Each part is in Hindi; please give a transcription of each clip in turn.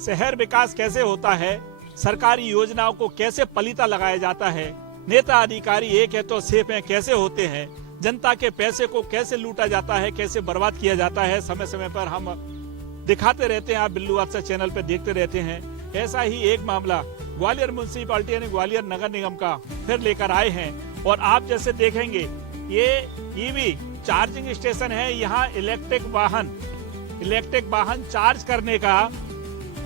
शहर विकास कैसे होता है, सरकारी योजनाओं को कैसे पलीता लगाया जाता है, नेता अधिकारी एक है तो सेफ हैं कैसे होते हैं, जनता के पैसे को कैसे लूटा जाता है, कैसे बर्बाद किया जाता है, समय समय पर हम दिखाते रहते हैं। आप बिल्लू बादशाह चैनल पर देखते रहते हैं। ऐसा ही एक मामला ग्वालियर म्युनिसिपालिटी यानी ग्वालियर नगर निगम का फिर लेकर आए हैं। और आप जैसे देखेंगे ये ईवी चार्जिंग स्टेशन है। यहाँ इलेक्ट्रिक वाहन चार्ज करने का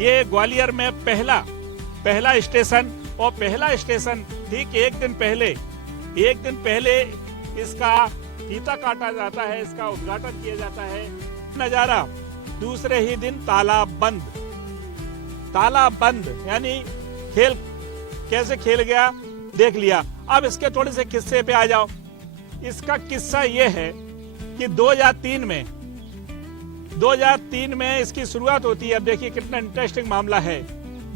ये ग्वालियर में पहला स्टेशन। और पहला स्टेशन ठीक एक दिन पहले इसका फीता काटा जाता है, इसका उद्घाटन किया जाता है। नजारा दूसरे ही दिन ताला बंद यानी खेल कैसे खेल गया देख लिया। अब इसके थोड़े से किस्से पे आ जाओ। इसका किस्सा ये है कि 2003 में इसकी शुरुआत होती है। अब देखिए कितना इंटरेस्टिंग मामला है,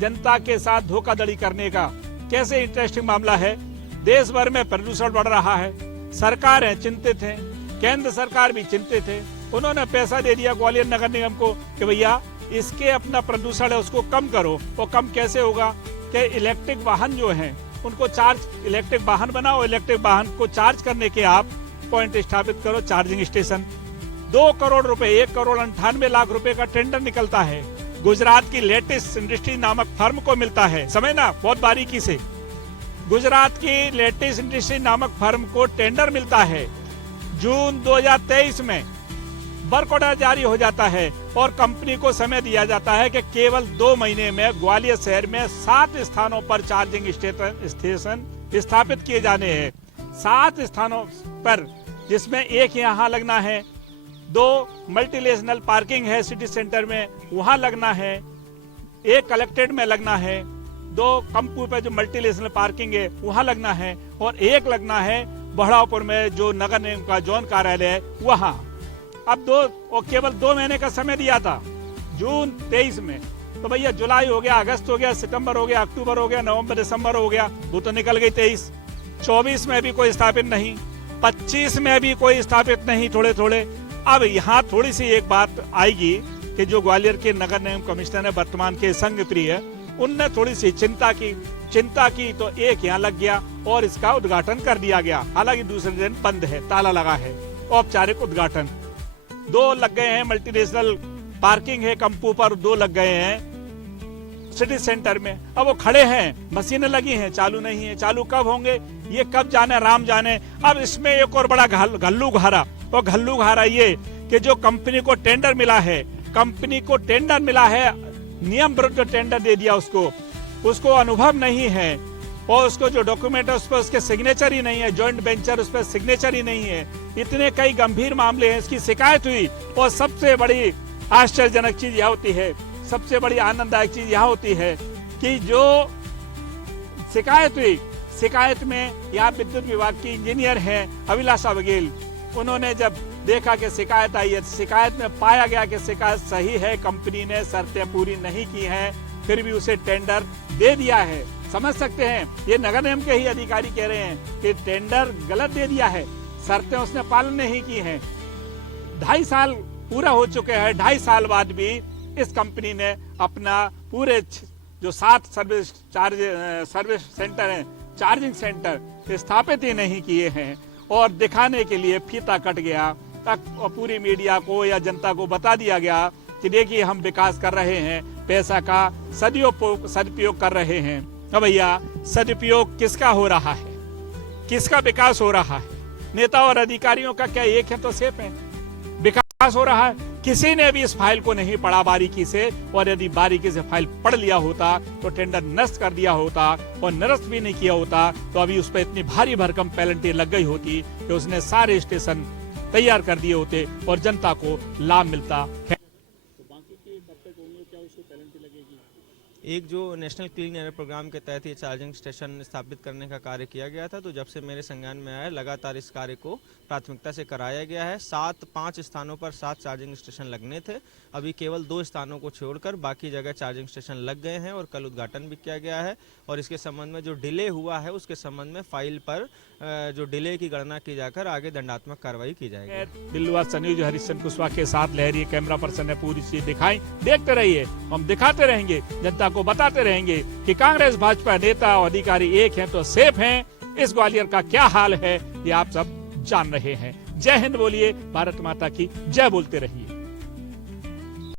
जनता के साथ धोखाधड़ी करने का। कैसे इंटरेस्टिंग मामला है। देश भर में प्रदूषण बढ़ रहा है, सरकारें चिंतित है, केंद्र सरकार भी चिंतित है। उन्होंने पैसा दे दिया ग्वालियर नगर निगम को कि भैया इसके अपना प्रदूषण है उसको कम करो। वो कम कैसे होगा कि इलेक्ट्रिक वाहन जो हैं उनको इलेक्ट्रिक वाहन बनाओ, इलेक्ट्रिक वाहन को चार्ज करने के आप पॉइंट स्थापित करो, चार्जिंग स्टेशन। 2 करोड़ रुपए 1,98,00,000 रुपए का टेंडर निकलता है। गुजरात की लेटेस्ट इंडस्ट्री नामक फर्म को मिलता है। समझना बहुत बारीकी से, गुजरात की लेटेस्ट इंडस्ट्री नामक फर्म को टेंडर मिलता है। जून 2023 में वर्क ऑर्डर जारी हो जाता है और कंपनी को समय दिया जाता है कि केवल 2 महीने में ग्वालियर शहर में 7 स्थानों पर चार्जिंग स्टेशन स्थापित किए जाने हैं। 7 स्थानों पर, जिसमें एक यहाँ लगना है, 2 मल्टीनेशनल पार्किंग है सिटी सेंटर में, वहां लगना है, एक कलेक्ट्रेट में लगना है, 2 कंपू पे जो मल्टीनेशनल पार्किंग है वहां लगना है, और एक लगना है बहड़ापुर में जो नगर निगम का जोन कार्यालय है वहां। अब केवल 2 महीने का समय दिया था जून 23 में। तो भैया जुलाई हो गया, अगस्त हो गया, सितंबर हो गया, अक्टूबर हो गया, नवंबर दिसंबर हो गया, वो तो निकल गई 23। 24 में भी कोई स्थापित नहीं, 25 में भी कोई स्थापित नहीं, थोड़े। अब यहाँ थोड़ी सी एक बात आएगी कि जो ग्वालियर के नगर निगम कमिश्नर है वर्तमान के संघ प्रिय, उनने थोड़ी सी चिंता की तो एक यहाँ लग गया और इसका उद्घाटन कर दिया गया। हालांकि दूसरे दिन बंद है, ताला लगा है। औपचारिक उद्घाटन 2 लग गए हैं, मल्टीनेशनल पार्किंग है कंपू पर 2 लग गए हैं सिटी सेंटर में। अब वो खड़े हैं, मशीनें लगी हैं, चालू नहीं है। चालू कब होंगे ये कब जाने, राम जाने। अब इसमें एक और बड़ा घल्लू घारा ये कि जो कंपनी को टेंडर मिला है, नियम विरुद्ध टेंडर दे दिया उसको अनुभव नहीं है, और उसको जो डॉक्यूमेंट है उस पर उसके सिग्नेचर ही नहीं है, जॉइंट वेंचर उस पर सिग्नेचर ही नहीं है। इतने कई गंभीर मामले हैं, इसकी शिकायत हुई। और सबसे बड़ी आश्चर्यजनक चीज यह होती है, सबसे बड़ी आनंददायक चीज यह होती है कि जो शिकायत हुई, शिकायत में यहाँ विद्युत विभाग की इंजीनियर है अभिलाषा बघेल, उन्होंने जब देखा कि शिकायत आई है, शिकायत में पाया गया कि शिकायत सही है, कंपनी ने शर्तें पूरी नहीं की हैं, फिर भी उसे टेंडर दे दिया है। समझ सकते हैं, ये नगर निगम के ही अधिकारी कह रहे हैं कि टेंडर गलत दे दिया है, शर्तें उसने पालन नहीं की हैं। 2.5 साल पूरा हो चुके हैं, 2.5 साल बाद भी इस कंपनी ने अपना पूरे जो 7 सर्विस सेंटर हैं, चार्जिंग सेंटर स्थापित ही नहीं किए हैं। और दिखाने के लिए फीता कट गया, तक पूरी मीडिया को या जनता को बता दिया गया कि देखिए हम विकास कर रहे हैं, पैसा का सदुपयोग कर रहे हैं। अब भैया सदुपयोग किसका हो रहा है, किसका विकास हो रहा है? नेता और अधिकारियों का क्या एक है तो सेफ है? विकास हो रहा है। किसी ने भी इस फाइल को नहीं पढ़ा बारीकी से, और यदि बारीकी से फाइल पढ़ लिया होता तो टेंडर नष्ट कर दिया होता, और निरस्त भी नहीं किया होता तो अभी उस पर इतनी भारी भरकम पेनल्टी लग गई होती कि उसने सारे स्टेशन तैयार कर दिए होते और जनता को लाभ मिलता। तो बाकी की कब तक होंगे, क्या उसको पेनल्टी लगेगी? एक जो नेशनल क्लीन एयर प्रोग्राम के तहत ये चार्जिंग स्टेशन स्थापित करने का कार्य किया गया था, तो जब से मेरे संज्ञान में आया लगातार इस कार्य को प्राथमिकता से कराया गया है। 5 स्थानों पर 7 चार्जिंग स्टेशन लगने थे, अभी केवल 2 स्थानों को छोड़कर बाकी जगह चार्जिंग स्टेशन लग गए हैं और कल उद्घाटन भी किया गया है। और इसके संबंध में जो डिले हुआ है उसके संबंध में फाइल पर जो डिले की गणना की जाकर आगे दंडात्मक कार्रवाई की जाएगी। दिलवा सन्यूज हरिश्चंद्र कुशवाहा के साथ लहरी कैमरा पर्सन ने पूरी चीज दिखाई। देखते रहिए, हम दिखाते रहेंगे, जनता को बताते रहेंगे कि कांग्रेस भाजपा नेता और अधिकारी एक हैं तो सेफ हैं। इस ग्वालियर का क्या हाल है ये आप सब जान रहे हैं। जय हिंद बोलिए, भारत माता की जय बोलते रहिए।